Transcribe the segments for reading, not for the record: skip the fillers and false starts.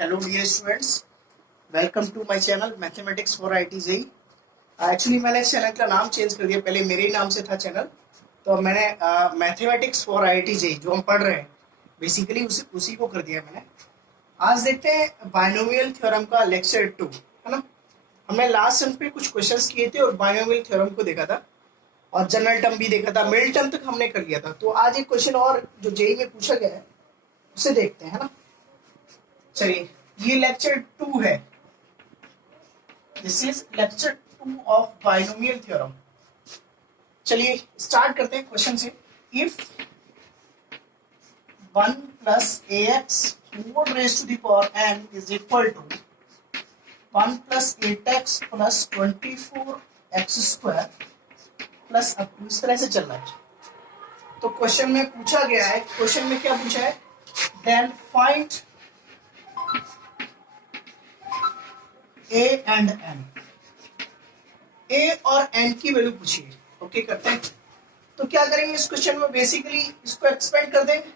Hello dear students, welcome to my channel mathematics for IIT JEE. Actually मैंने इस channel का नाम change कर दिया, पहले मेरे ही नाम से था चैनल, तो मैंने मैथमेटिक्स फॉर आईटी जेई जो हम पढ़ रहे हैं बेसिकली उसी को कर दिया मैंने। आज देखते हैं बायनोमियल थ्योरम का लेक्चर 2, है ना। हमने लास्ट सेम पे कुछ क्वेश्चंस किए थे और बायनोमियल थ्योरम को देखा था और जनरल टर्म भी देखा था, मिडिल टर्म तक हमने कर लिया था। तो आज एक क्वेश्चन और जो जेई में पूछा गया है उसे देखते हैं, है ना। चलिए, ये लेक्चर 2 है। This is lecture 2 of binomial theorem. चलिए स्टार्ट करते हैं क्वेश्चन से। If 1 plus ax whole raised to the power n is equal to 1 plus 8x plus 24x square plus अब इस तरह से चल रहा है। तो क्वेश्चन में पूछा गया है, क्वेश्चन में क्या पूछा है, then find a and n। a और n की वैल्यू पूछिए। ओके करते हैं। तो क्या करेंगे इस क्वेश्चन में, बेसिकली इसको एक्सपेंड कर देंगे।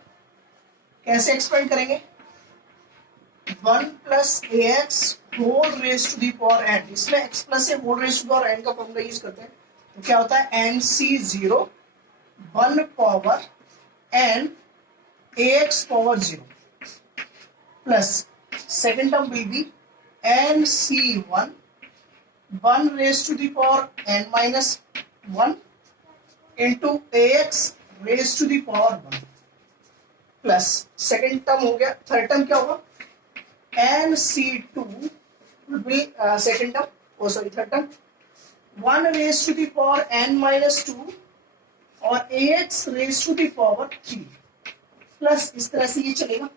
कैसे एक्सपेंड करेंगे, 1 plus A X whole raise to the power N, इसमें x प्लस से whole raise to the power N का फॉर्मूला यूज करते हैं। तो क्या होता है, N C 0 1 power N A X power 0 plus second term will be N C 1 1 raised to the power n minus 1 into ax raised to the power 1 plus second term हो गया। Third term क्या होगा, n c2 will second term sorry third term 1 raised to the power n minus 2 और ax raised to the power 3 plus इस तरह से ये चलेगा,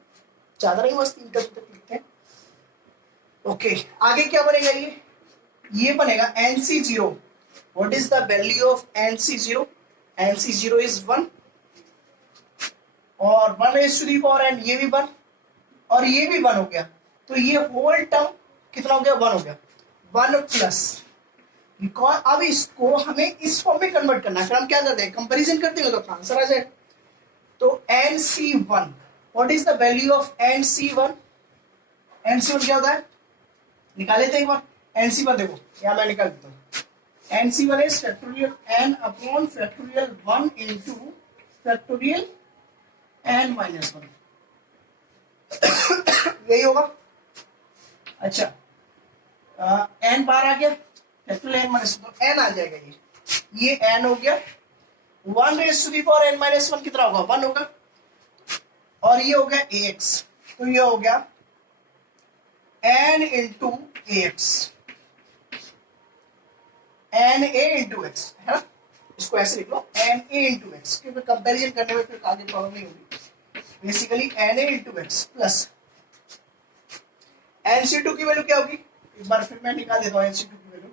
ज्यादा नहीं, बस 3 टर्म तक लिखते हैं। ओके, आगे क्या बनेगा, ये बनेगा nc0। What is the value of nc0? nc0 is 1 और 1 raise to the power n, ये भी 1 और ये भी 1 हो गया। तो ये होल टर्म कितना हो गया, 1 हो गया। 1 प्लस, बिकॉज अब इसको हमें इस फॉर्म में कन्वर्ट करना है, फिर हम क्या करते हैं, कंपैरिजन करते हैं तो आंसर आ जाएगा। तो nc1, what is the value of nc1? nc1 क्या होता है, निकाले थे एक बार। nc1 देखो यहाँ मैं निकाल देता हूँ। nc1 is factorial n upon factorial 1 into factorial n minus 1, यही होगा। अच्छा, n बार आ गया, फैक्टोरियल n माइनस, तो n आ जाएगा, ये n हो गया। 1 raise to the power n minus 1 कितना होगा, 1 होगा। और ये हो गया ax, तो ये हो गया n into ax, n a into x, है ना। इसको ऐसे लिख लो, एन ए इंटू एक्स, क्योंकि कंपैरिजन करने में फिर आगे प्रॉब्लम नहीं होगी। Basically n a into x plus एनसी2 की वैल्यू क्या होगी, एक बार फिर मैं निकाल देता हूँ एनसी2 की वैल्यू।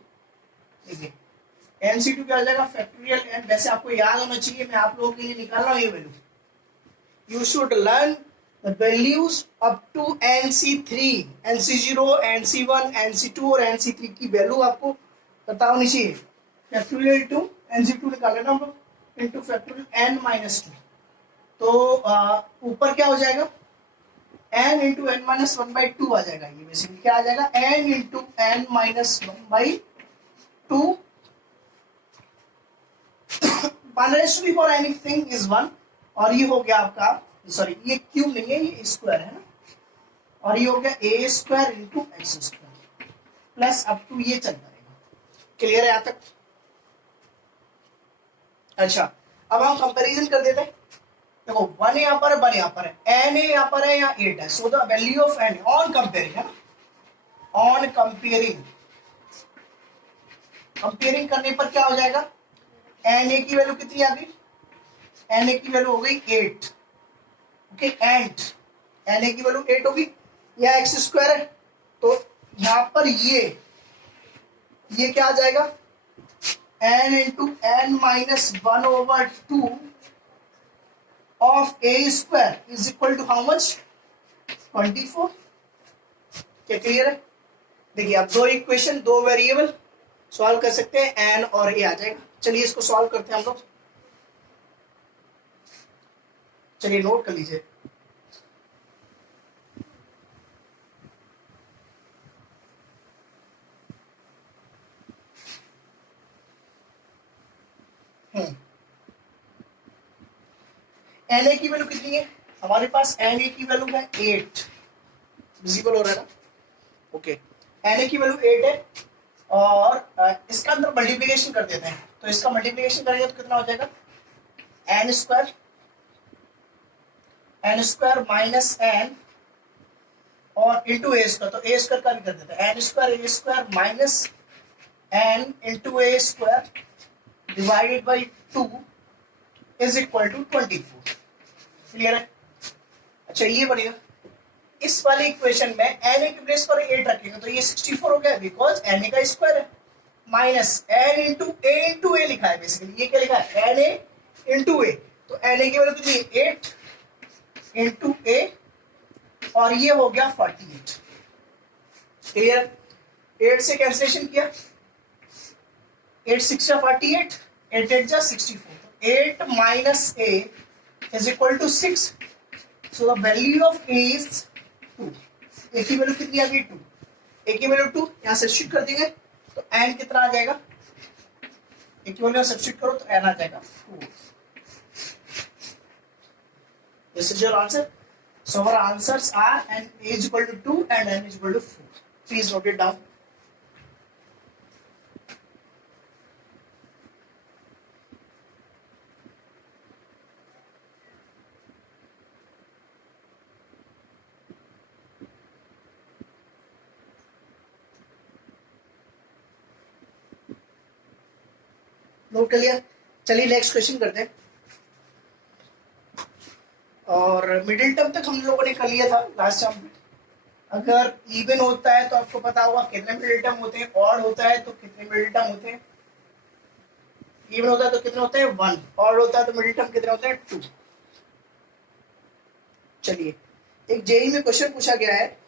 देखिए एनसी2 क्या हो जाएगा, फैक्टोरियल एन, वैसे आपको याद होना चाहिए, मैं आप लोगों के लिए निकाल रहा हूँ ये value. You should learn the values up to nc3, nc0, nc1, nc2 और nc3 की वैल्यू आपको पता होनी चाहिए। फैक्टोरियल टू nc2 निकाल लेना हम लोग इंटू फैक्टोरियल n माइनस 2, तो ऊपर क्या हो जाएगा, n इंटू एन माइनस 1/2 आ जाएगा। ये बेसिकली क्या आ जाएगा, n into N minus 1/2 1 raised to the power anything is 1, और ये हो गया आपका, सॉरी ये क्यूब नहीं है, ये स्क्वायर है ना, और ये हो गया a square into X square plus up to ये चलता रहेगा। क्लियर है यहाँ तक? अच्छा, अब हम कंपैरिजन कर देते हैं। देखो 1 यहाँ पर है, 1 यहाँ पर है, n यहाँ पर है, यहाँ 8 है। सो the value of n on comparing, है ना, ऑन कंपेयरिंग, कंपेयरिंग करने पर क्या हो जाएगा, n a की वैल्यू कितनी आ गई, n a की वैल्यू हो गई 8। ओके, एंड n a की वैल्यू 8 होगी, यह एक्स स्क्वायर है, तो यहां पर ये क्या आ जाएगा, n into N minus 1/2 of a square is equal to how much, 24। क्या क्लियर है? देखिए अब दो इक्वेशन, दो वेरिएबल सॉल्व कर सकते हैं, n और a आ जाएगा। चलिए इसको सॉल्व करते हैं हम लोग। चलिए नोट कर लीजिए, एन ए की वैल्यू कितनी है हमारे पास? एन ए की वैल्यू है 8, विजिबल हो रहा है ना? ओके, एन ए की वैल्यू 8 है और इसका अंदर मल्टीप्लीकेशन कर देते हैं, तो इसका मल्टीप्लीकेशन करेंगे तो कितना हो जाएगा? एन स्क्वायर माइनस एन और इंटू ए स्क्वायर, तो ए स्क्वायर का भी कर देते हैं, a square minus n into a square divided by 2 is equal to 24। Clear है? अच्छा ये बनेगा, इस वाले इक्वेशन में एन ए के प्लेस पर 8 रखेंगे तो ये 64 हो गया, बिकॉज एन ए का स्क्वायर है, माइनस एन इंटू ए लिखा है बेसिकली, ये क्या लिखा है? एन ए इंटू ए, तो एन ए की वैल्यू कितनी है? 8 इंटू ए और ये हो गया 48। क्लियर? 8 से कैंसिलेशन किया, 8 6 48, 8 8 जा 64, 8 minus A is equal to 6, so the value of A is 2। A की वैल्यू कितनी आ गई? 2। ए की वैल्यू 2 यहां सब्स्टिट्यूट कर देंगे तो एन कितना आ जाएगा? ए की वैल्यू सब्स्टिट्यूट करो तो एन आ जाएगा 4। This is your answer. So our answers are n is equal to 2 and n is equal to 4. Please note it down. Note कर लिया? चलिए नेक्स्ट क्वेश्चन करते हैं। और मिडिल टर्म तक हम लोगों ने कर लिया था लास्ट टर्म में। अगर इवन होता है तो आपको पता होगा कितने मिडिल टर्म होते हैं, ऑड होता है तो कितने मिडिल टर्म होते हैं, इवन होता है तो कितने होते हैं? 1, ऑड होता है तो मिडिल टर्म कितने होते हैं? 2। चलिए एक जेई में क्वेश्चन पूछा गया है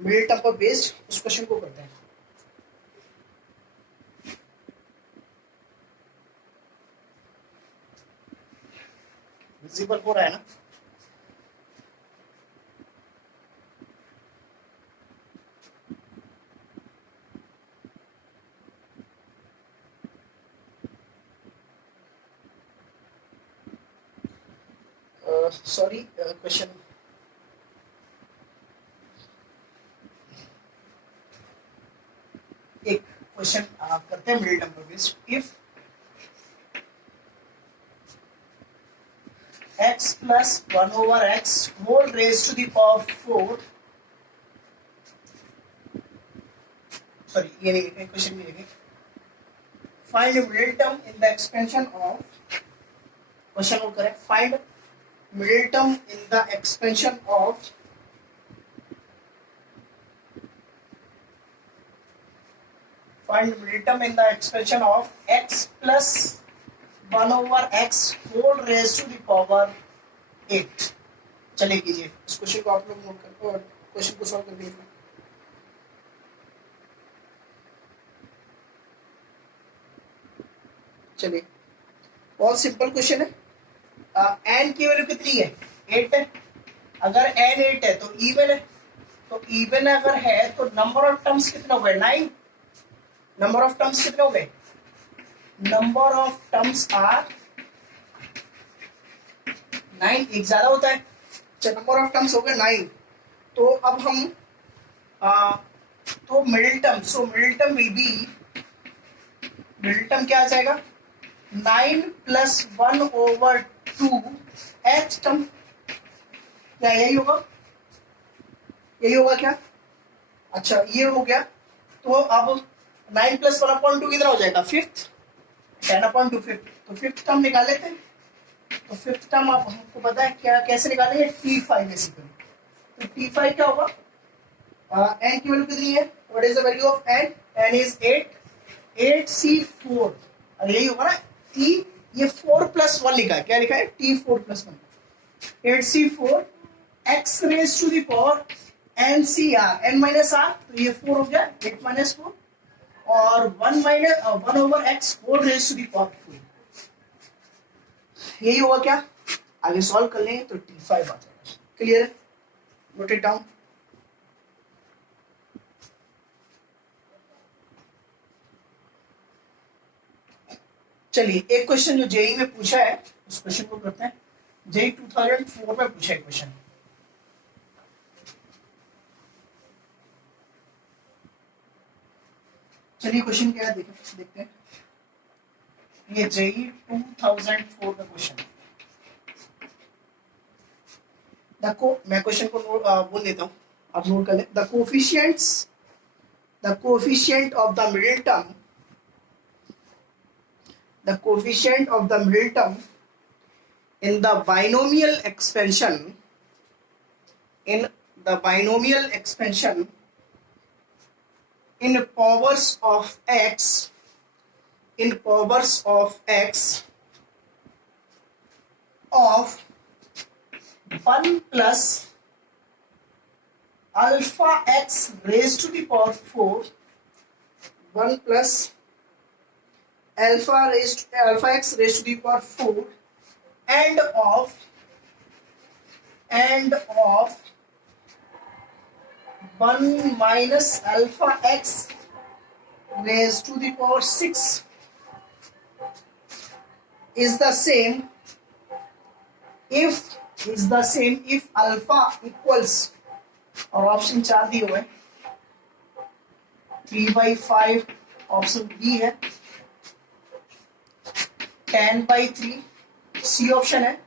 मिडिल टर्म पर बेस्ड, उस क्वेश्चन को करते हैं। विजिबल हो रहा है ना? सॉरी क्वेश्चन एक क्वेश्चन करते हैं मिडिल टर्म पर based. If x plus 1 over x whole raised to the power 4, sorry ये नहीं लिखे, क्वेश्चन भी लिखे, find middle term in the expansion of, question को करें, find middle term in the expansion of x plus 1 over x whole raised to the power 8। चलिए कीजिए इस क्वेश्चन को, आप लोग नोट करके और क्वेश्चन को सॉल्व करके देखो। चलिए बहुत सिंपल क्वेश्चन है। एन की वैल्यू कितनी है? 8 है। अगर एन 8 है तो इवन है, तो इवन अगर है तो नंबर ऑफ टर्म्स कितने हो गए? 9। नंबर ऑफ टर्म्स कितने हो गए? नंबर ऑफ टर्म्स आर 9, एक ज्यादा होता है। नंबर ऑफ टर्म्स हो गए 9। तो अब हम तो middle term, so middle term will B, middle term क्या आ जाएगा? 9 प्लस 1 ओवर 2 एच टर्म, क्या यही होगा? यही होगा क्या? अच्छा ये हो गया, तो अब 9 प्लस 1 अपॉन 2 कितना हो जाएगा? 5th, 10 अपॉन 2 5th, तो 5th टर्म निकाल लेते हैं। तो 5th टर्म आप हमको पता है क्या, कैसे निकालेंगे? T5 basically. तो T5 क्या होगा? n की वैल्यू कितनी है? What is the value of n? n is 8, 8c4, और यही होगा ना T, ये 4 प्लस 1 लिखा है, क्या लिखा है? T4 plus 1, 8c4 x raise to the power ncr, n minus r, तो ये 4 हो गया, 8 माइनस 4, और 1 over x whole raise to the power 4, यही होगा क्या? आगे सॉल्व कर लेंगे तो T5 आ जाएगा। क्लियर है? Note it down. चलिए एक क्वेश्चन जो जेई में पूछा है उस क्वेश्चन को करते हैं। जेई 2004 में पूछा क्वेश्चन। चलिए क्वेश्चन क्या है देखते हैं। ये जेई 2004 का क्वेश्चन। देखो मैं क्वेश्चन को बोल देता हूँ, आप नोट कर लें। The coefficient of the middle term, the coefficient of the middle term in the binomial expansion, in the binomial expansion in powers of x, in powers of x of 1 plus alpha x raised to the power 4, 1 plus alpha x raised to the power 4 and of 1 minus alpha x raised to the power 6 is the same if alpha equals, और option 4 दिए हुए 3/5, option B है 10/3, C option है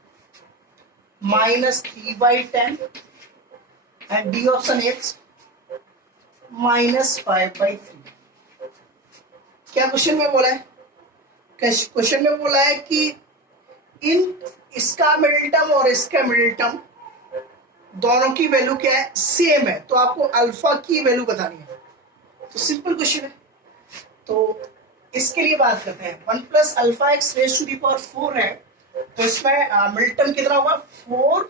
-3/10 and D option is -5/3। क्या question में बोला है? Question में बोला है कि इन इसका मिडिल टर्म और इसका मिडिल टर्म दोनों की वैल्यू क्या है? सेम है। तो आपको अल्फा की वैल्यू बतानी है। तो सिंपल क्वेश्चन है। तो इसके लिए बात करते हैं। 1 plus alpha X raise to the power 4 है, तो इसमें मिडिल टर्म कितना होगा? 4।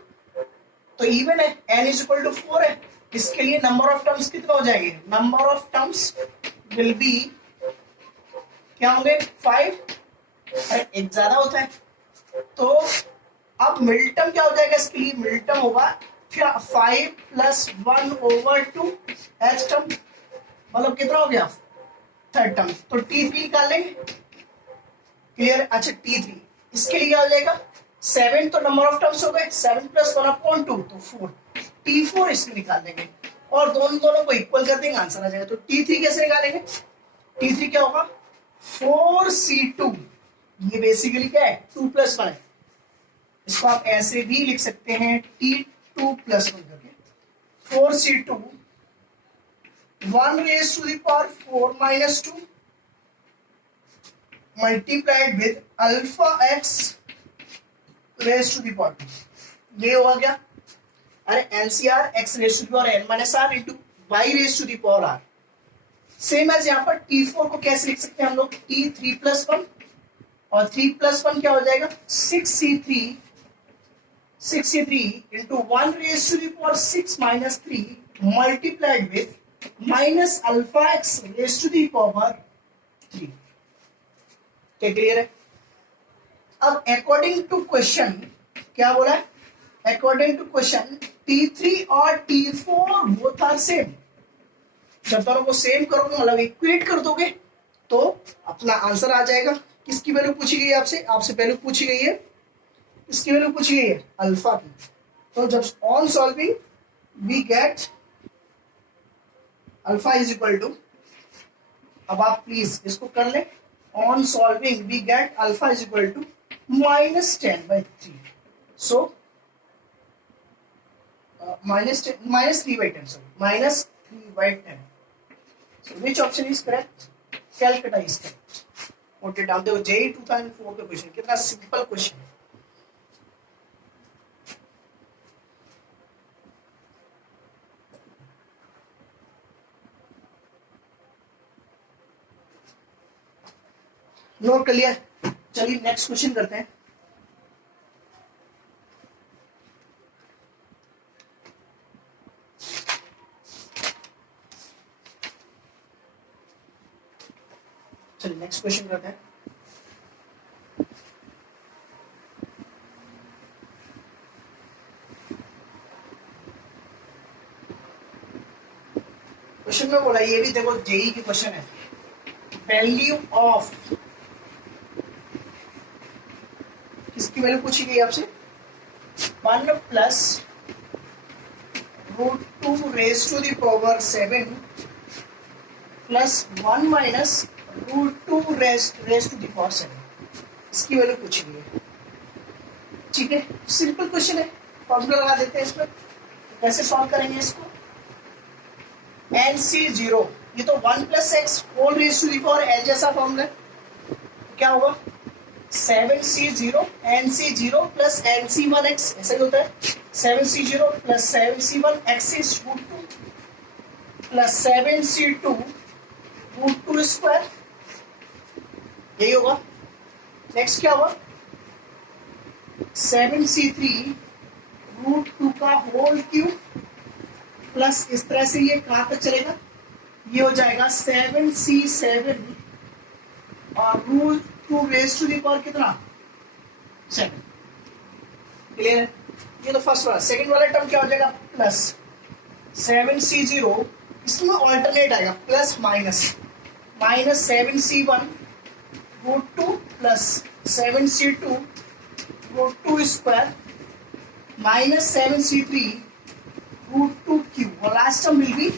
तो इवन है, n इज इक्वल टू 4 है। इसके लिए नंबर ऑफ टर्म्स कितना हो जाएंगे? Number of terms will be क्या होंगे? 5। अरे एक ज्यादा होता है। तो अब मिडिल टर्म क्या हो जाएगा? इसके लिए मिडिल टर्म होगा 5 प्लस 1/2 एच टर्म, मतलब कितना हो गया? Third term. तो T3 निकाल लेंगे। क्लियर? अच्छा T3 इसके लिए क्या हो जाएगा? 7, तो नंबर ऑफ टर्म्स हो गए 7 प्लस 1/2 तो 4। T4 इसमें निकाल देंगे और दोनों को इक्वल कर देंगे, आंसर आ जाएगा। तो T3 कैसे निकालेंगे? T3 क्या होगा? 4C2। ये बेसिकली क्या है? 2 + 1 है। इसको आप ऐसे भी लिख सकते हैं T2 + 1 करके। 4C2 1 raised to the power 4 minus 2 multiplied with alpha x raised to the power 2। ये होगा क्या? अरे LCR x raised to the power n minus r into y raised to the power r। Same as यहाँ पर T4 को कैसे लिख सकते हैं हम लोग? T3 + 1, और 3 + 1 क्या हो जाएगा? 6C3 into 1 raised to the power 6 minus 3 multiplied with minus alpha x raised to the power 3। क्या क्लियर है? अब अकॉर्डिंग टू क्वेश्चन क्या बोला है? अकॉर्डिंग टू क्वेश्चन T3 और T4 बोथ आर सेम। जब दोनों को सेम करोगे, मतलब इक्वेट कर दोगे, तो अपना आंसर आ जाएगा। किसकी वैल्यू पूछी गई है आपसे? आपसे वैल्यू पूछी गई है, इसकी वैल्यू पूछी गई है अल्फा की। तो जब on solving we get alpha is equal to, अब आप प्लीज इसको कर ले, on solving we get alpha is equal to -10/3। So -3/10, sorry -3/10। So which option is correct? Calcutta is correct. Note it down। देखो JEE 2004 का question कितना simple question है। Note कर लिया? चलिए नेक्स्ट क्वेश्चन करते हैं। चलिए नेक्स्ट क्वेश्चन करते हैं। क्वेश्चन में बोला, ये भी देखो जेई की क्वेश्चन है। वैल्यू ऑफ, किसकी वैल्यू पूछी गई आपसे? 1 plus √2 raise to the power 7 plus 1 minus √2 raise to the power 7, इसकी वैल्यू पूछी गई है। ठीक है, सिंपल क्वेश्चन है, फॉर्मूला लगा देते हैं इसमें। कैसे सॉल्व करेंगे इसको? NC0, ये तो 1 plus x whole raise to the power L जैसा फॉर्मूला है। क्या होगा? 7C0 NC0 प्लस NC1x, ऐसा ही होता है। 7C0 plus 7C1 x is √2 plus 7C2 √2 square, यही होगा। नेक्स्ट क्या होगा? 7C3 √2 का होल क्यूब प्लस इस तरह से ये कहां तक चलेगा? ये हो जाएगा 7C7 और √2 रेज टू दी पावर कितना? 7। क्लियर है? ये तो फर्स्ट वाला। सेकंड वाला टर्म क्या हो जाएगा? प्लस 7C0, इसमें ऑल्टरनेट आएगा plus minus, minus 7C1 √2 plus 7C2 √2 square minus 7C3 √2 cube, और लास्ट टर्म विल बी,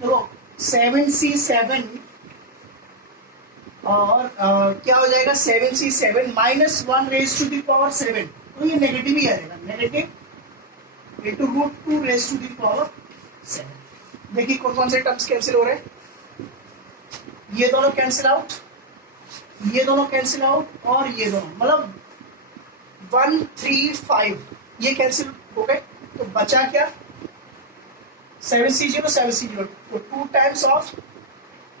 देखो 7C7 और क्या हो जाएगा? 7C7 minus 1 raise to the power 7, तो ये नेगेटिव ही आ जाएगा, negative into √2 raise to the power 7। देखिए कौन कौन से टर्म्स कैंसिल हो रहे हैं। ये दोनों कैंसिल आउट, ये दोनों कैंसिल आउट, और ये दोनों, मतलब 1 3 5 ये कैंसिल हो गए। तो बचा क्या? 7C0 7C0, तो 2 times of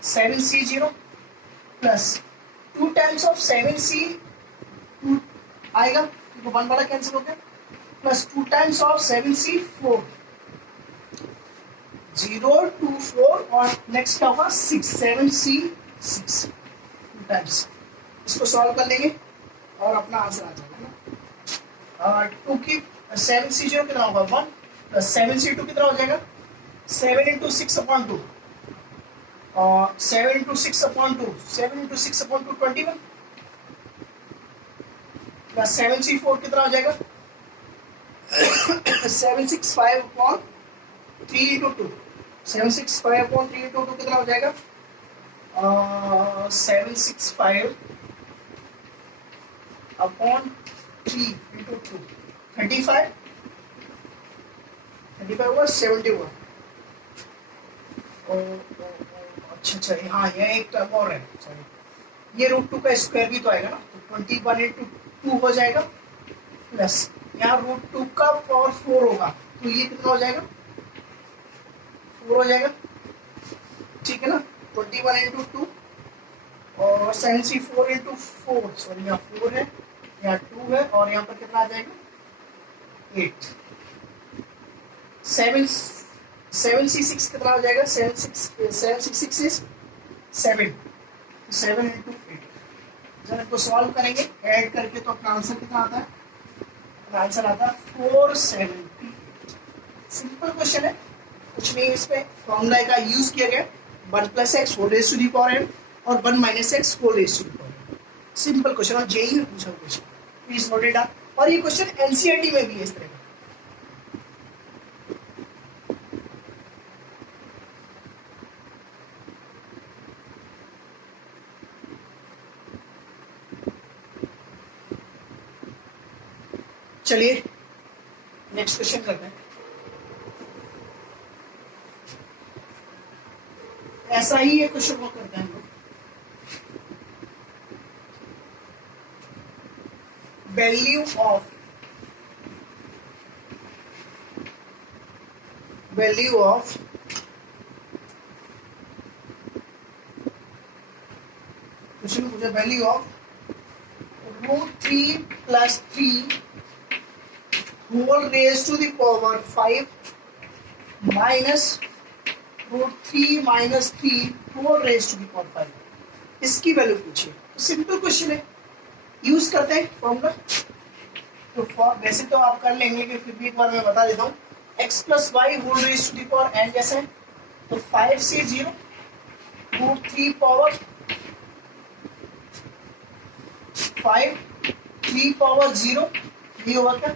7C0 plus 2 times of 7C आएगा, तो 1 वाला कैंसिल हो गया, प्लस 2 टाइम्स ऑफ 7C4, 0 2 4, और नेक्स्ट क्या होगा? 6 7C6 2 टाइम्स। इसको सॉल्व कर लेंगे और अपना आंसर आ जाएगा ना। 2 की 7C0 कितना होगा? 1 प्लस 7C2 कितना हो जाएगा? 7 इंटू 6/2, और 7 इंटू 6/2, 7 इंटू 6/2 21, प्लस 7C4 कितना हो जाएगा? 765/3 इंटू 2, 765/3 इंटू 2 कितना हो जाएगा? 765/3 इंटू 2 35 हुआ, 70 हुआ। अच्छा, हाँ ये एक टर्म और है, सॉरी, ये √2 का स्क्वायर भी तो आएगा ना, तो 21 इंटू 2 हो जाएगा, प्लस यहाँ √2 का पावर 4 होगा, तो ये कितना हो जाएगा? 4 हो जाएगा। ठीक है ना? 21 इंटू 2 और 7C4 इंटू 4, सॉरी यहाँ 4 है, यहाँ 2 है, और यहाँ पर कितना आ जाएगा? 8। 7C6 कितना हो जाएगा? 7C6 is 7, 7 into 8। जब इसको सॉल्व करेंगे ऐड करके, तो अपना आंसर कितना आता है? अपना आंसर आता है 470। सिंपल क्वेश्चन है, कुछ नहीं इसमें फॉर्मूला का यूज किया गया, 1 plus x whole raise to the power n और 1 minus x whole raise to the power n। Simple question, और जेईई में पूछा question, please note it down. और ये क्वेश्चन एनसीईआरटी में भी है इस तरह का। चलिए नेक्स्ट क्वेश्चन करते हैं। ऐसा ही ये क्वेश्चन को करते हैं हम लोग। वैल्यू ऑफ क्वेश्चन में पूछा value of √3 + 3 whole raise to the power 5 minus √3 - 3 whole raise to the power 5, इसकी वैल्यू पूछिए। तो सिंपल क्वेश्चन है, यूज करते हैं फॉर्मूला। तो वैसे तो आप कर लेंगे, लेकिन फिर भी एक बार मैं बता देता हूँ। x + y whole raise to the power n जैसा है, तो 5C0 √3 पावर 5 3 पावर 0, ये होगा क्या?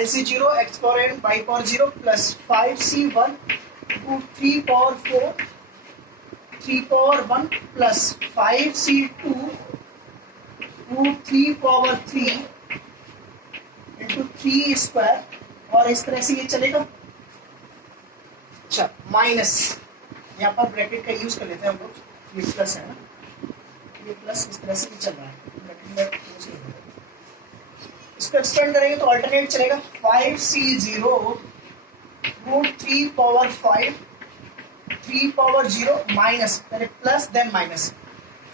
LC 0 x power n y power 0 plus 5C1 root 3 power 4 3 power 1 plus 5C2 root 3 power 3 into 3 square, और इस तरह से ये चलेगा। अच्छा माइनस, यहाँ पर ब्रैकेट का यूज कर लेते हैं हम लोग, ये प्लस है ना, ये प्लस इस तरह से चल रहा है, इसको एक्सपेंड करेंगे तो अल्टरनेट चलेगा 5C0 root 3 power 5 3 power 0 minus, पहले plus then minus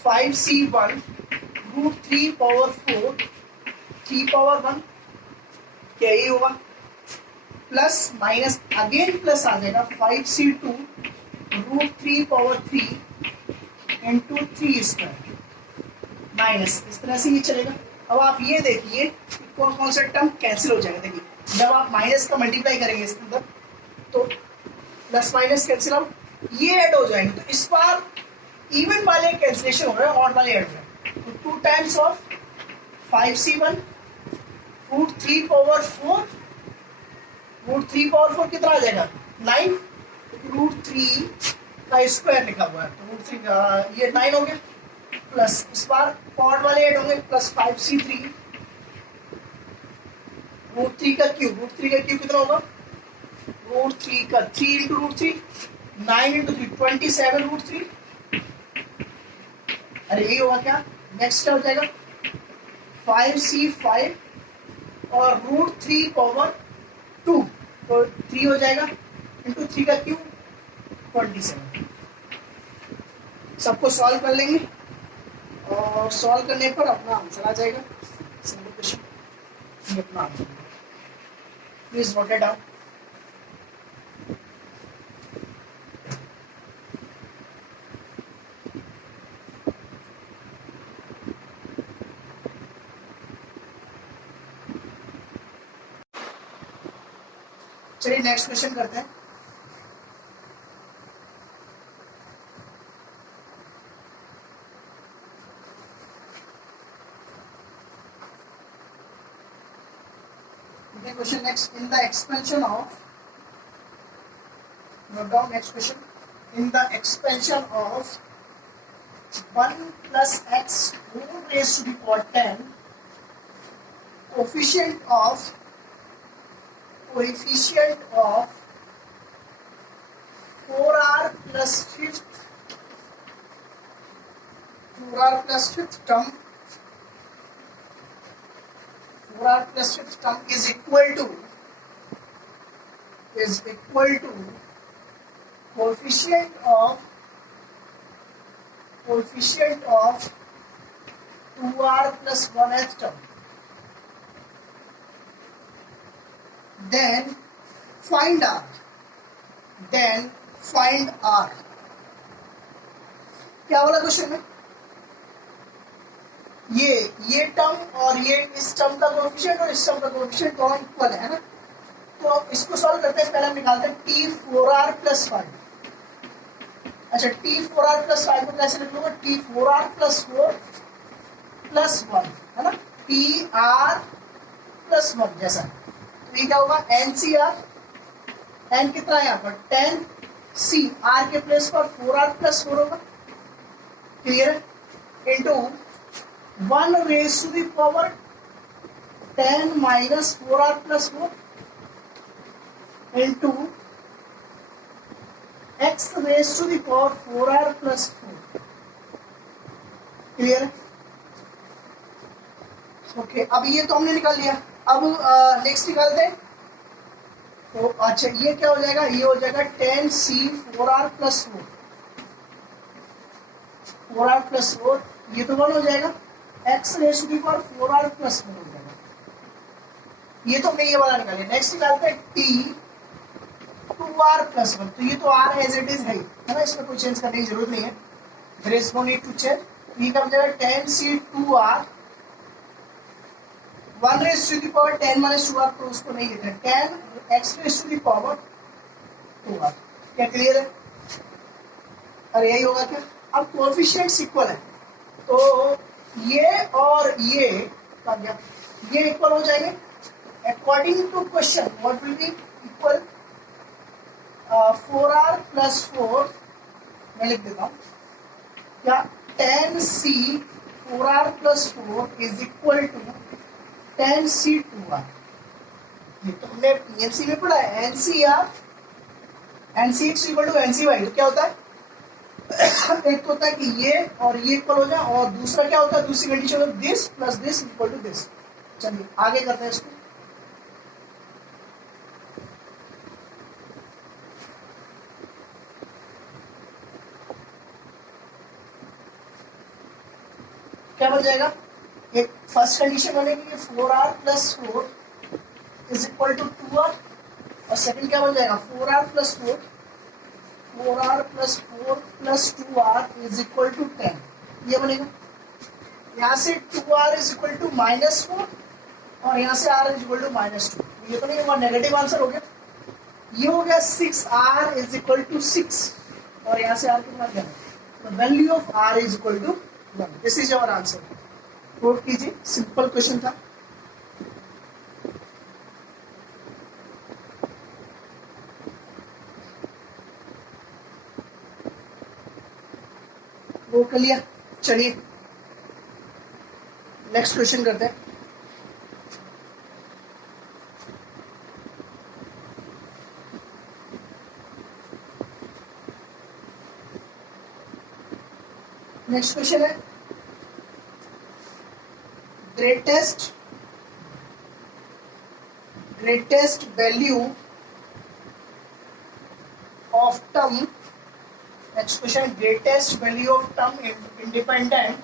5C1 root 3 power 4 3 power 1, क्या ये होगा, प्लस माइनस अगेन प्लस आ जाएगा 5C2 root 3 power 3 into 3 square minus, इस तरह से ये चलेगा। अब आप ये देखिए कौन कौन सा टर्म कैंसिल हो जाएगा। देखिए जब आप माइनस का मल्टीप्लाई करेंगे इसके अंदर तो प्लस माइनस कैंसिल आउट, ये ऐड हो जाएंगे, तो इस बार इवन वाले कैंसिलेशन हो रहे हैं, ऑड वाले ऐड हो रहे हैं। तो 2 times of 5C1 root 3 power 4 root 3 power 4 कितना आ जाएगा 9, रूट 3 का स्क्वायर लिखा हुआ है तो रूट 3 का ये 9 हो गया, प्लस इस बार ऑड वाले ऐड होंगे प्लस 5C3 रूट 3 का क्यूब, रूट 3 का क्यूब कितना होगा, रूट 3 का 3 इंटू रूट 3 9 इंटू 3 27 रूट 3, अरे यही होगा क्या, नेक्स्ट क्या हो जाएगा 5C5 और रूट 3 पावर 2 तो 3 हो जाएगा इंटू 3 का क्यूब 27। सबको सॉल्व कर लेंगे और सॉल्व करने पर अपना आंसर आ जाएगा, सिंपल क्वेश्चन ये अपना answer, please note it down. चलिए नेक्स्ट क्वेश्चन करते हैं। Question next, in the expansion of, note down next question, in the expansion of 1 plus x whole raised to the power 10, coefficient of 4r plus 5th term, 4r plus 5th term is equal to coefficient of 2r plus 1th term, then find r, क्या वाला question है, ये term और ये इस term का coefficient और इस टर्म का कोएफिशिएंट दोनों इक्वल है ना, तो इसको सॉल्व करते हैं। पहले हम निकालते हैं T4r प्लस 5। अच्छा T4r प्लस 5 को कैसे लिख लूंगा, T4r प्लस 4 प्लस 1 है ना, TR प्लस 1 जैसा, तो ये क्या होगा NCR, n कितना है यहाँ पर 10C, R के प्लेस पर 4r प्लस 4 होगा, क्लियर है, into 1 raise to the power 10 minus 4r plus 4 into x raise to the power 4r plus 4, clear है, ओके। अब ये तो हमने निकाल लिया, अब नेक्स्ट निकालते हैं। तो अच्छा ये क्या हो जाएगा, ये हो जाएगा 10C 4r plus 4r plus 4, ये तो 1 हो जाएगा, x raise to the power 4r plus 4 हो जाएगा, ये तो हमने ये वाला निकाल लिया। नेक्स्ट निकालते हैं T 2r प्लस 1, तो ये तो r एज इट इज है ना, इसमें कोई चेंज करने की जरूरत नहीं है, there is no need to change. ये क्या हो जाएगा 10C 2r 1 raise to the power 10 minus 2r, तो उसको नहीं लिखते, 10x raise to the power 2r, क्या क्लियर है, अरे यही होगा क्या। अब कोएफिशिएंट्स इक्वल है तो ये और ये इक्वल हो जाएंगे, according to question what will be equal 4r plus 4, मैं लिख देता हूँ क्या 10c 4r plus 4 is equal to 10c 2r। ये तो हमने PMC में पढ़ा है NCR NCX equal to NCY। तो क्या होता है एक तो होता है कि ये और ये इक्वल हो जाए और दूसरा क्या होता है दूसरी कंडीशन में this plus this equal to this. चलिए आगे करते हैं इसको। क्या बन जाएगा एक फर्स्ट कंडीशन बनेगी 4r plus 4 is equal to 2r और सेकंड क्या बन जाएगा 4r plus 4 plus 2r is equal to 10। ये बनेगा यहाँ से 2r इज इक्वल टू -4 और यहाँ से r इज इक्वल टू -2। ये तो नहीं होगा नेगेटिव आंसर हो गया। ये हो गया 6r इज इक्वल टू 6 और यहाँ से r कितना क्या है value of r is equal to 1। This is your answer. Note कीजिए सिंपल क्वेश्चन था। वो कर लिया। चलिए नेक्स्ट क्वेश्चन करते हैं। नेक्स्ट क्वेश्चन है greatest value of term. Next question greatest value of term independent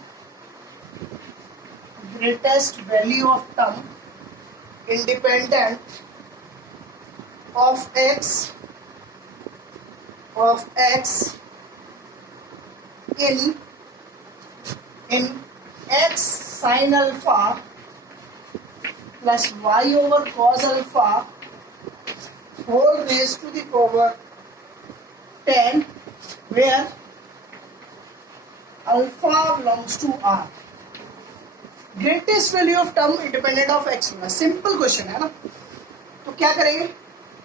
greatest value of term independent of x in x sin alpha plus y over cos alpha whole raised to the power 10 where alpha belongs to r। Greatest value of term independent of x होगा। Simple question है ना। तो क्या करेंगे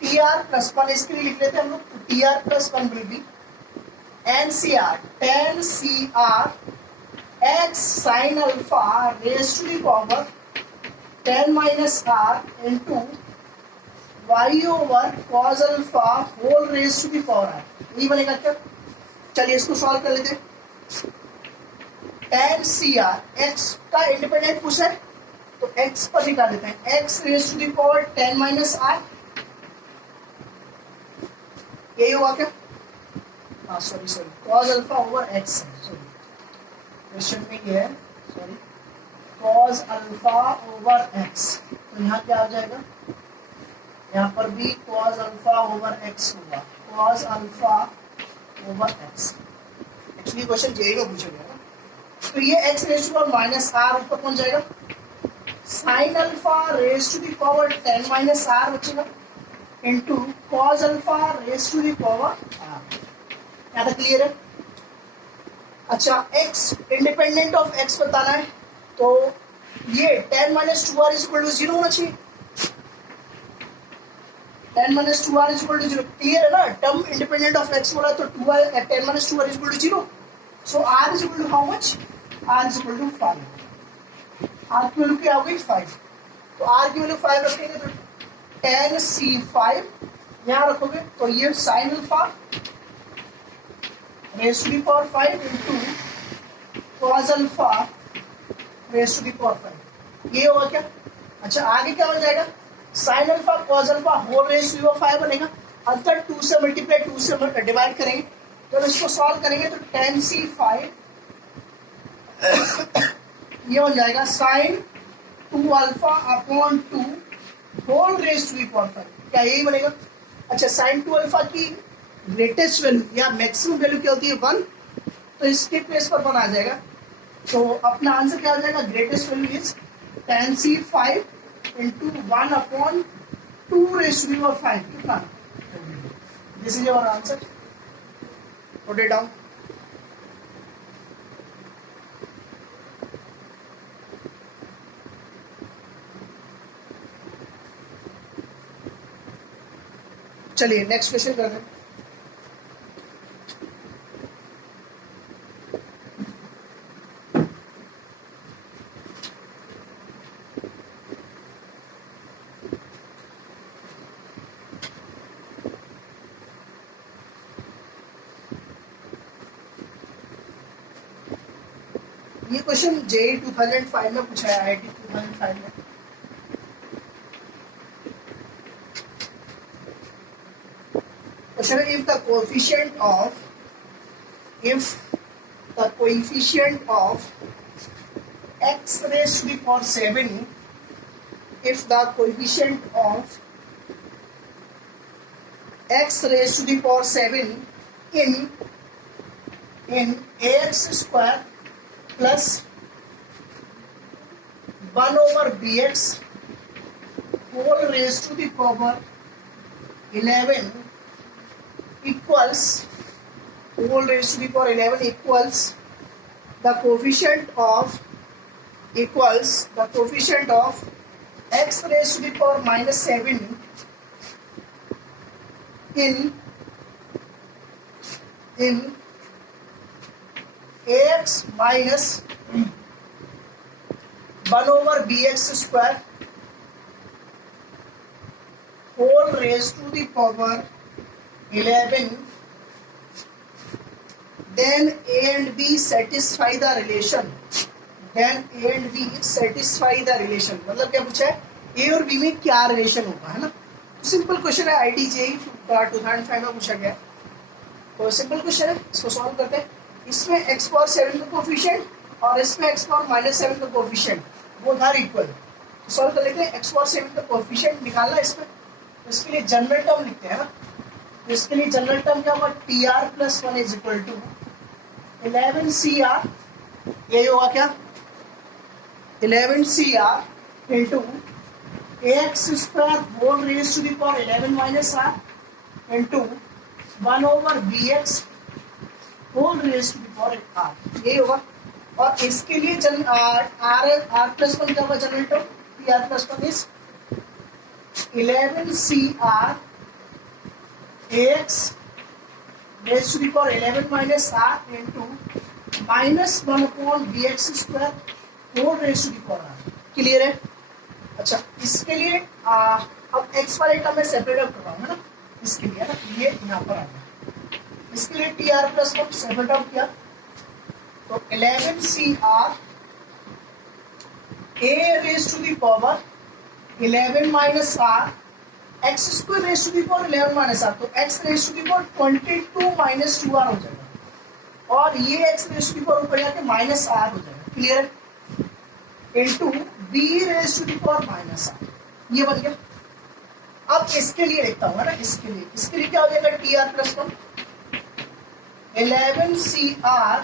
T R plus 1 इसके लिए लिख लेते हैं हम लोग। तो T R plus 1 will be NCR 10CR x sin alpha raised to the power 10 minus r into y over cos alpha whole raised to the power r। यही बनेगा क्या। चलिए इसको सॉल्व कर लेते हैं। 10CR x का इंडिपेंडेंट पूछा है तो x पर निकाल देते हैं x raise to the power 10 minus r। यही होगा क्या हाँ sorry cos alpha over x। Sorry question में ये है sorry cos alpha over x। तो यहाँ क्या आ जाएगा यहाँ पर भी cos अल्फा ओवर x होगा cos alpha over x। Actually question JEE में पूछा गया। तो ये x raise to power minus r ऊपर पहुंच जाएगा sine alpha raise to the power 10 minus r बचेगा into cos alpha raise to the power r। क्या था क्लियर है। अच्छा x इंडिपेंडेंट ऑफ x बताना है तो ये 10 minus 2r is equal to 0 होना चाहिए। 10 minus 2r is equal to 0 clear है ना। टर्म इंडिपेंडेंट ऑफ x बोला तो 2r 10 minus 2r is equal to 0। So r is equal to how much? r is equal to 5। r की value क्या होगी 5। तो r की वैल्यू 5 रखेंगे तो 10c5 यहाँ रखोगे तो ये sin alpha raise to the power 5 into cos alpha raise to the power 5। ये होगा क्या। अच्छा आगे क्या बन जाएगा sin alpha cos alpha whole raise to the power 5 बनेगा। अंतर 2 से मल्टीप्लाई 2 से डिवाइड करेंगे तो इसको सॉल्व करेंगे तो 10c5 ये हो जाएगा sine 2 alpha upon 2 whole raise to the power 5। क्या यही बनेगा। अच्छा साइन 2 अल्फा की ग्रेटेस्ट वैल्यू या मैक्सिमम वैल्यू क्या होती है 1। तो इसके प्लेस पर 1 आ जाएगा तो अपना आंसर क्या आ जाएगा greatest value is 10c5 into 1 upon 2 raise to the power 5। कितना this is your answer. Put it down। चलिए नेक्स्ट क्वेश्चन करते हैं। ये क्वेश्चन जेई 2005 में पूछा है, आईआईटी 2005 में। क्वेश्चन है if the coefficient of x raised to the power 7, if the coefficient of x raised to the power 7 in ax square plus 1 over bx whole raised to the power 11 equals whole raised to the power 11 equals the coefficient of x raised to the power minus 7 in ax minus 1 over bx square whole raised to the power 11, then A and B satisfy the relation. मतलब क्या पूछा है, A और B में क्या relation होगा, है ना। सिंपल क्वेश्चन है, आईआईटी जेईई 2005 में पूछा गया, तो सिंपल क्वेश्चन है, इसको सॉल्व करते हैं। इसमें x पावर 7 का कोफिशिएंट और इसमें x पावर माइनस 7 का coefficient both are equal, solve कर लेते हैं। x पावर 7 का कोफिशिएंट निकालना है इसमें, तो इसके लिए जनरल टर्म लिखते हैं ना। तो इसके लिए जनरल टर्म क्या होगा, TR plus 1 is equal to 11CR, यही होगा क्या, 11CR into ax square whole raise to the power 11 minus r into 1 over bx whole raise to the power r, यही होगा। और इसके लिए r प्लस 1 क्या होगा general term, TR plus 1 is 11CR ax raised to the power 11 minus r into minus 1 upon bx square whole raised to the power r, clear है। अच्छा, इसके लिए अब x वाले टर्म में सेपरेट आउट करवाऊंगा ना, इसके लिए ना ये यहाँ पर आ गया। इसके लिए TR प्लस 1 सेपरेट आउट किया, तो 11CR a raised to the power 11 minus r x square raise to the power 11 minus r, तो x raise to the power 22 minus 2r हो जाएगा, और ये x raise to the power ऊपर जाके minus r हो जाएगा, clear. Into b raise to the power minus r, ये बन गया। अब इसके लिए लिखता हूँ ना, इसके लिए क्या हो जाएगा, TR plus 1 11CR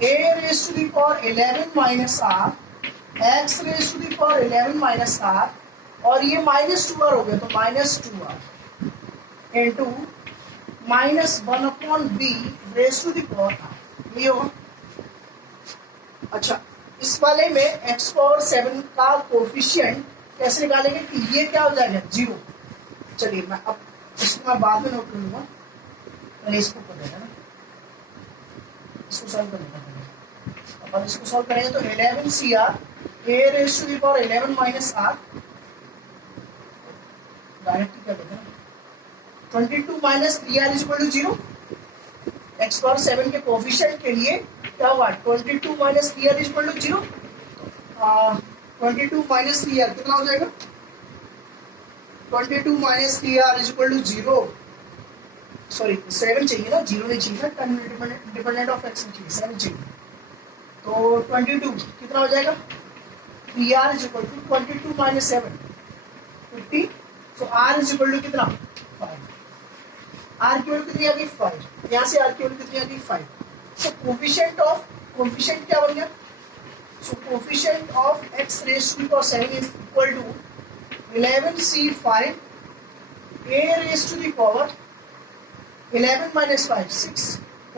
a raise to the power 11 minus r x raise to the power 11 minus r, और ये माइनस 2r हो गया, तो minus 2r into minus 1 upon B raise to the power r, ये होगा। अच्छा, इस वाले में x पावर 7 का कोफिशिएंट कैसे निकालेंगे कि ये क्या हो जाएगा, 0। चलिए मैं अब इसको मैं बाद में नोट कर लूंगा, पहले इसको कर देगा ना, इसको सॉल्व करने का। अब इसको सॉल्व करेंगे तो 11CR a raise to the power 11 minus r directly क्या देगा, 22 minus 3r is equal to 0। x power 7 के कोफिशिएंट के लिए क्या होगा, 22 minus 3r is equal to 0। 22 minus 3r कितना हो जाएगा, 22 minus 3r is equal to 0, sorry 7 चाहिए ना, 0 नहीं चाहिए ना, डिपेंडेंट ऑफ x चाहिए, 7 चाहिए। तो 22 कितना हो जाएगा, 3r is equal to 22 minus 7 50, तो r इज इक्वल टू कितना, 5। r की वैल्यू कितनी आ गई, 5। यहाँ से r की वैल्यू कितनी आ गई, 5। तो कोफिशिएंट क्या बन गया, so coefficient of x raise to the power 7 is equal to 11C5 a raise to the power 11 minus 5 6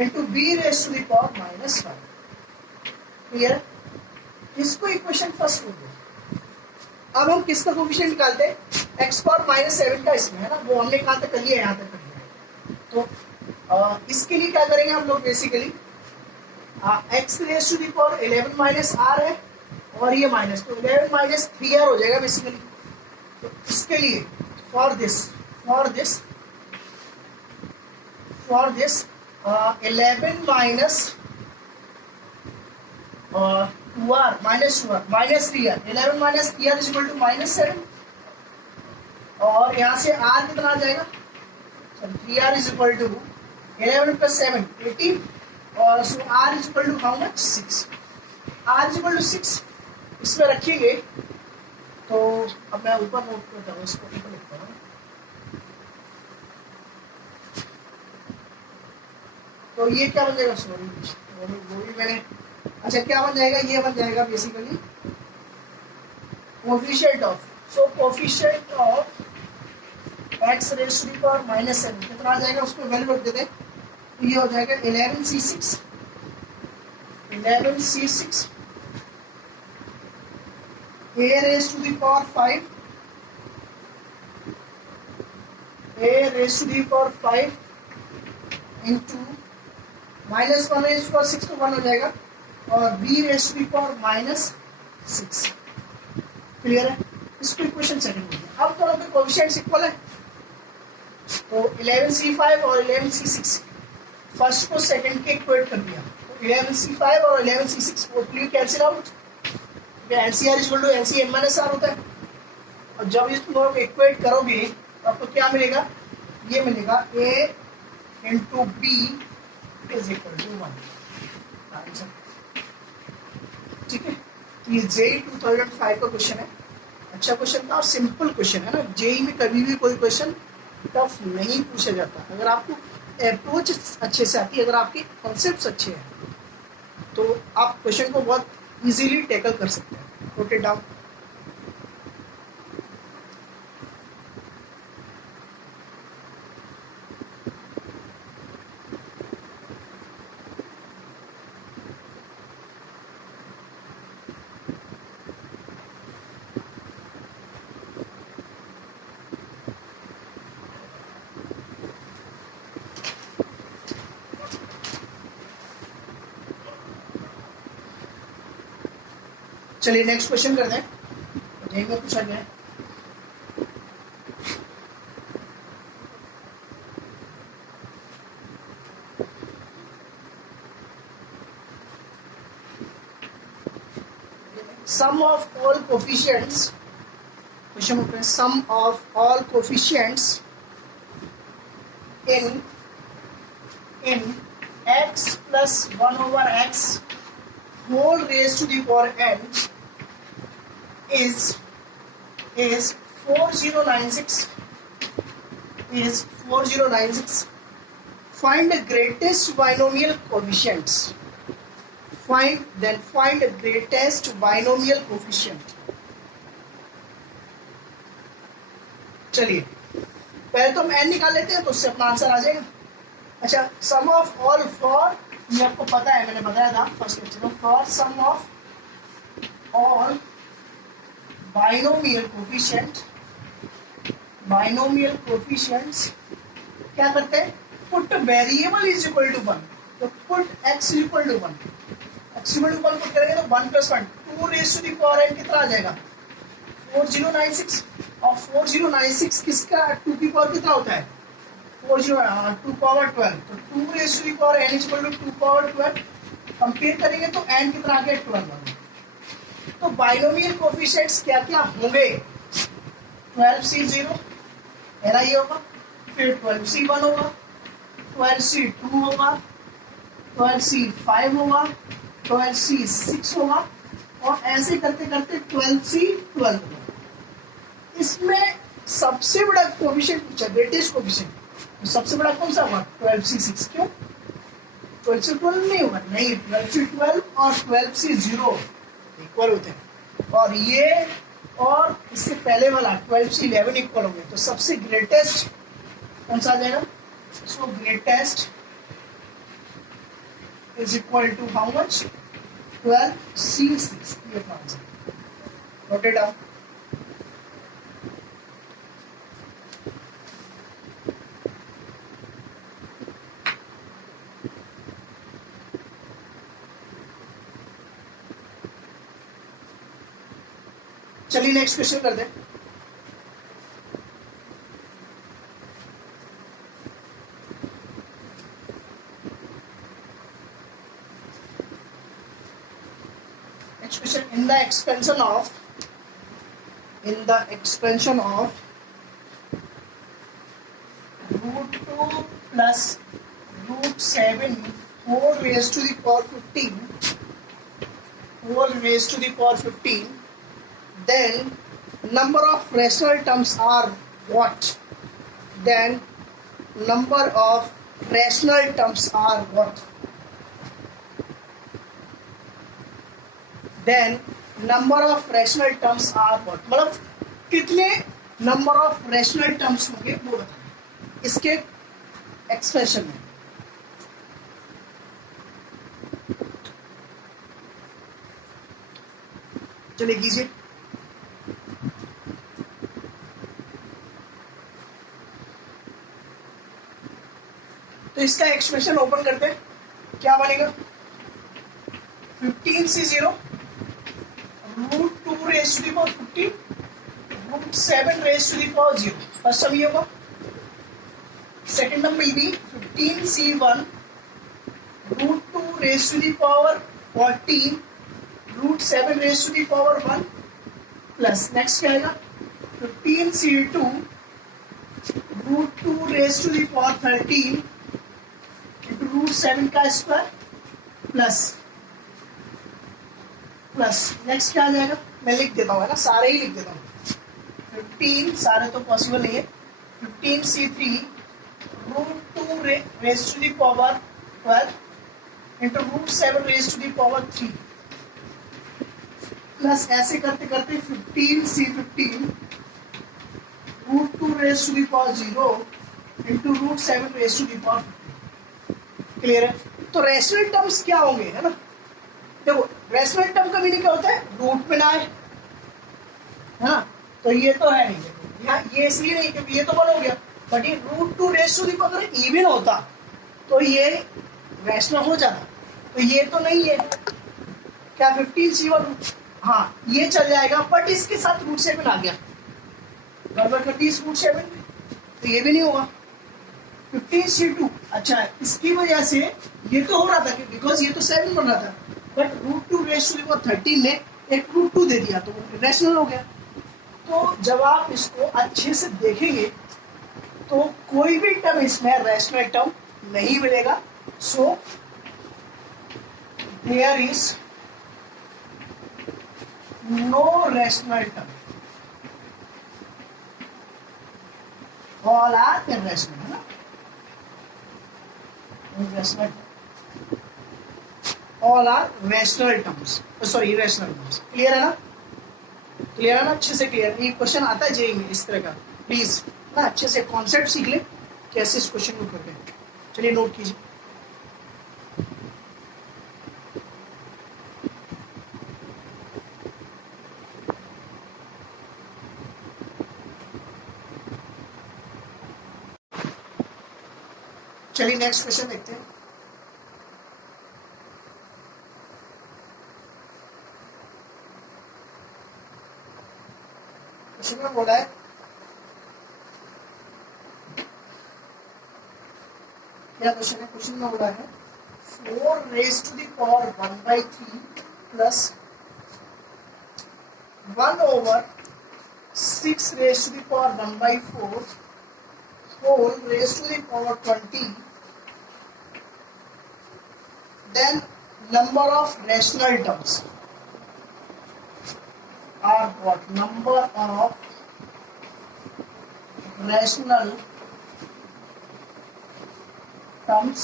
into b raise to the power minus 5, clear. इसको इक्वेशन फर्स्ट हो गया। अब हम किसका कोफिशिएंट निकालते हैं, एक्स पावर -7 का इसमें है ना, वो हमने कहाँ तक कर लिया, यहाँ तक कर लिया। तो इसके लिए क्या करेंगे हम लोग, basically x raise to the power 11 minus R है और ये माइनस, तो 11 माइनस 3r हो जाएगा बेसिकली। तो इसके लिए for this 11 minus 2r minus 3r, 11 minus 3r is equal to -7, और यहाँ से r कितना आ जाएगा, 3r is equal to 11 plus 7 18, और so r is equal to how much, 6, r is equal to 6 इसमें रखेंगे। तो अब मैं ऊपर नोट करता हूँ, इसको ऊपर लिखता हूँ। तो ये क्या बन जाएगा, सॉरी वो भी मैंने, अच्छा क्या बन जाएगा, ये बन जाएगा basically coefficient of, so coefficient of x raise to the power -7 कितना आ जाएगा, उसको वैल्यू रख देते हैं। तो ये हो जाएगा 11c6 a raised to the power 5 into -1 raised to the power 6 तो 1 हो जाएगा, और b raised to the power -6। Clear है, इसको इक्वेशन सेकंड हो गया। अब दोनों के कोएफिशिएंट्स इक्वल है, तो 11c5 और 11c6 फर्स्ट को सेकंड के इक्वेट कर दिया, तो 11c5 और 11c6 totally cancel out, NCR equal to NCM minus R होता है। और जब इस दोनों को इक्वेट करोगे तो आपको क्या मिलेगा, ये मिलेगा a into B is equal to 1 answer. ठीक है, तो ये जेई 2005 का क्वेश्चन है, अच्छा क्वेश्चन था और सिंपल क्वेश्चन है ना। जेई में कभी भी कोई क्वेश्चन टफ नहीं पूछा जाता, अगर आपको अप्रोच अच्छे से आती है, अगर आपके कॉन्सेप्ट्स अच्छे हैं तो आप क्वेश्चन को बहुत इजीली टैकल कर सकते हैं। Note it down. चलिए नेक्स्ट क्वेश्चन करते हैं, जेई में पूछा गया है। Sum of all coefficients, question होता है sum of all coefficients in x plus 1 over x whole raised to the power n is 4096 find the greatest binomial coefficients, find the greatest binomial coefficient। चलिए पहले तो हम n निकाल लेते हैं, तो उससे अपना आंसर आ जाएगा। अच्छा, सम ऑफ ऑल फॉर, ये आपको पता है, मैंने बताया था फर्स्ट लेक्चर में, for sum of all binomial coefficients क्या करते हैं, put variable is equal to 1, तो put x equal to 1, x equal to 1 put करेंगे तो 1 + 1 2 raise to the power n कितना आ जाएगा, 4096, और 4096 किसका 2 की पावर कितना होता है, 2 पावर 12, तो 2 raise to the power n equal to 2 power 12, compare करेंगे तो n कितना आ गया 12। तो बाइनोमियल कोफिशिएंट्स क्या क्या होंगे, 12c 0 मेरा ये होगा, फिर 12c 1 होगा, 12c 2 होगा, 12c 5 होगा, 12c 6 होगा, और ऐसे करते करते 12c 12 होगा। इसमें सबसे बड़ा कोफिशिएंट पूछा, ग्रेटेस्ट कोफिशिएंट, सबसे बड़ा कौन सा होगा, 12c 6। क्यों 12c 12 नहीं होगा, नहीं, 12c 12 और 12c 0 इक्वल होते हैं, और ये और इससे पहले वाला 12c 11 इक्वल हो गए, तो सबसे ग्रेटेस्ट कौन सा आ जाएगा, so greatest is equal to how much, 12c 6। ये आंसर नोट इट डाउन। चलिए नेक्स्ट क्वेश्चन करते हैं। Next question, in the expansion of √2 plus √7 whole raised to the power 15, then number of rational terms are what? Then number of rational terms are what? Then number of rational terms are what? मतलब कितने number of rational terms होंगे वो बताइए इसके expression में। चलिए कीजिए। तो इसका एक्सप्रेशन ओपन करते हैं, क्या बनेगा? 15c0 √2 raised to the power 15 √7 raised to the power 0। First term ये होगा। Second term will B 15c1 √2 raised to the power 14 √7 raised to the power 1 plus next क्या आएगा? 15c2 √2 raised to the power 13 into √7 का square plus next क्या आ जाएगा? मैं लिख देता हूँ, है ना, सारे ही लिख देता हूँ। 15 सारे तो पॉसिबल नहीं है। 15c3 √2 raised to the power 12 into √7 raised to the power 3 plus ऐसे करते करते 15c15 √2 raised to the power 0 into √7 raised to the power 15। Clear है? तो रैशनल टर्म्स क्या होंगे, है ना? देखो रैशनल टर्म का मीनिंग क्या होता है? रूट में ना आए, है ना? तो ये तो है नहीं, देखो यहाँ ये इसलिए नहीं क्योंकि ये तो वन हो गया, बट ये √2 raised to the power अगर इवन होता तो ये रैशनल हो जाता। तो ये तो नहीं है क्या? 15c1, हाँ ये चल जाएगा, बट इसके साथ √7 आ गया, गड़बड़ कर दी इस √7 तो ये भी नहीं होगा। 15c2, अच्छा इसकी वजह से ये तो हो रहा था बिकॉज ये तो 7 बन रहा था, but √2 raised to the power 13 ने एक √2 दे दिया तो रैशनल हो गया। तो जब आप इसको अच्छे से देखेंगे तो कोई भी टर्म इसमें रैशनल टर्म नहीं मिलेगा। So there is no rational term, all are irrational, है ना? Rational, all are rational terms, sorry irrational terms. Clear है ना? क्लियर है ना? अच्छे से क्लियर। ये क्वेश्चन आता है जेईई में इस तरह का, प्लीज ना अच्छे से कॉन्सेप्ट सीख ले कैसे इस क्वेश्चन को करते हैं। चलिए नोट कीजिए। चलिए नेक्स्ट क्वेश्चन देखते हैं। क्वेश्चन में बोला है क्या? क्वेश्चन है, क्वेश्चन में बोला है 4 raised to the power 1/3 plus 1 over 6 raised to the power 1/4 whole raised to the power 20, then number of rational terms are what? Number of rational terms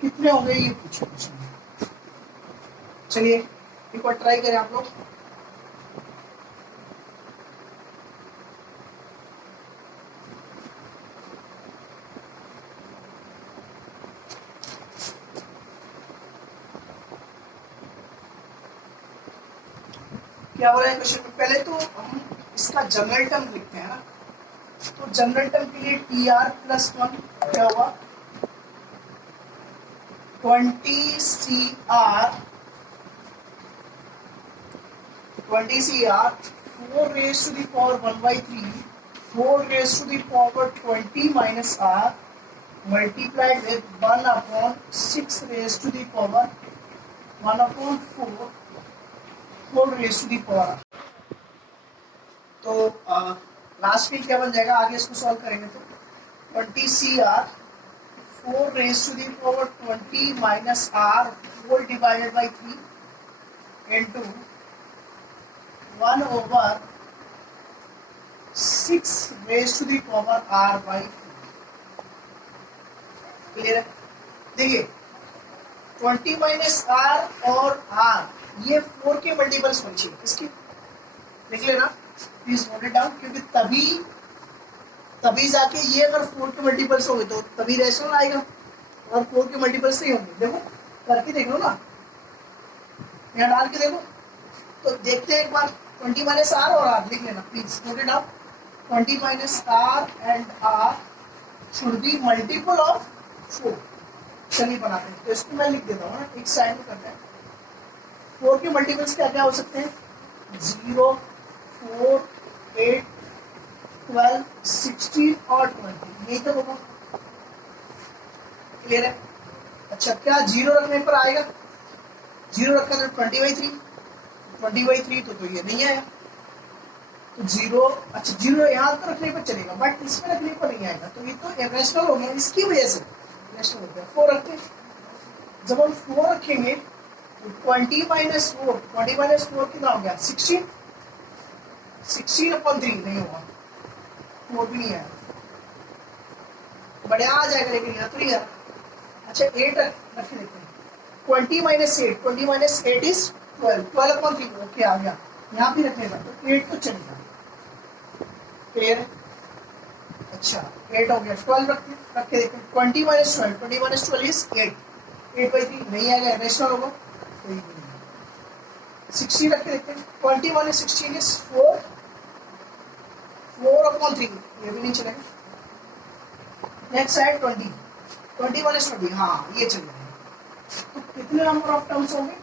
कितने होंगे ये पूछो क्वेश्चन। चलिए एक बार ट्राई करें आप लोग। क्या हो रहा है क्वेश्चन में? पहले तो हम इसका जनरल टर्म लिखते हैं ना, तो जनरल टर्म के लिए TR+1 क्या होगा? 20CR 20 CR 4 raised to the power 1 by 3 4 raised to the power 20 minus R multiplied with 1 upon 6 raised to the power 1 upon 4 4 raised to the power R. तो last में क्या बन जाएगा, आगे इसको सॉल्व करेंगे तो 20 CR 4 raised to the power 20 minus R whole divided by 3 into 1 over 6 raised to the power R by 4. Clear है? देखिए 20 माइनस R और R ये 4 के मल्टीपल्स होने चाहिए इसके, देख लेना प्लीज नोट इट डाउन, क्योंकि तभी जाके ये अगर 4 के मल्टीपल्स होंगे तो तभी रैशनल आएगा, और 4 के मल्टीपल्स नहीं होंगे। देखो करके देख लो ना, यहाँ डाल के देखो तो देखते हैं एक बार 20 माइनस R और R लिख लेना please note it down. 20 minus R and R should be multiple of 4। चलिए बनाते हैं, तो इसको मैं लिख देता हूँ ना, एक साइड में करना है। 4 के मल्टीपल्स क्या क्या हो सकते हैं, 0 4 8 12 16 और 20, यही तो होगा। क्लियर है? अच्छा क्या 0 रखने पर आएगा, 0 रखा तो 20/3 तो ये नहीं आया, तो 0 अच्छा 0 यहाँ तो रखने पर चलेगा बट इसमें रखने पर नहीं आएगा, तो ये तो इरेशनल हो गया, इसकी वजह से इरेशनल हो गया। 4 रखते हैं, जब हम 4 रखेंगे तो 20 माइनस 4 कितना हो गया 16/3 नहीं होगा, 4 भी नहीं आया, बढ़िया आ जाएगा लेकिन यहाँ तो नहीं आया। अच्छा 8 रखे देते हैं, 20 माइनस 8 इज 12/3 ओके आ गया, यहाँ भी रखने का तो 8 तो चलेगा। क्लियर है? अच्छा 8 हो गया, 12 रखे देते हैं, 20 माइनस 12 इज 8/3 नहीं आएगा, रेशनल होगा, 16 रखे देते हैं, 20 माइनस 16 इज 4/3 ये भी नहीं चलेगा। नेक्स्ट साइड 20 माइनस 20 हाँ ये चलेगा। तो कितने नंबर ऑफ टर्म्स होंगे,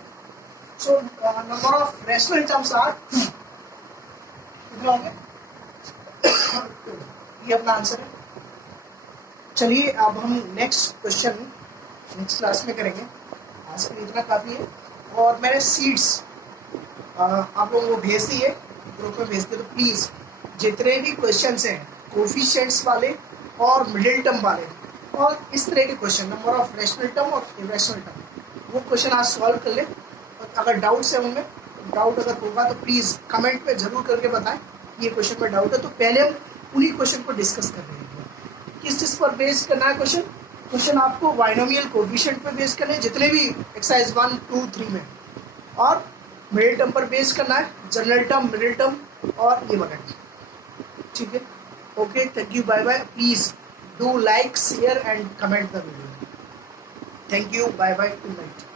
so number of rational terms are कितने होंगे, ये अपना आंसर है। चलिए अब हम नेक्स्ट क्वेश्चन नेक्स्ट क्लास में करेंगे, आज के लिए इतना काफ़ी है। और मैंने सीट्स आप लोगों को भेज दिए, ग्रुप में भेज दिए, तो प्लीज़ जितने भी क्वेश्चंस हैं कोफिशिएंट्स वाले और मिडिल टर्म वाले और इस तरह के question number of rational term और इरेशनल टर्म, वो क्वेश्चन आज सॉल्व कर ले। और अगर डाउट्स है उनमें, डाउट अगर होगा तो प्लीज़ कमेंट में ज़रूर करके बताएं ये क्वेश्चन पर डाउट है, तो पहले हम उन्हीं क्वेश्चन को डिस्कस कर रहे हैं। किस चीज़ पर बेस करना है क्वेश्चन आपको बाइनोमियल कोफिशिएंट पर बेस करना है जितने भी एक्सरसाइज 1 2 3 में, और मिडिल टर्म पर बेस करना है, जनरल टर्म मिडिल टर्म और ये वगैरह। ठीक है, okay, thank you, bye bye, please do like share and comment the video, thank you, bye bye, good night.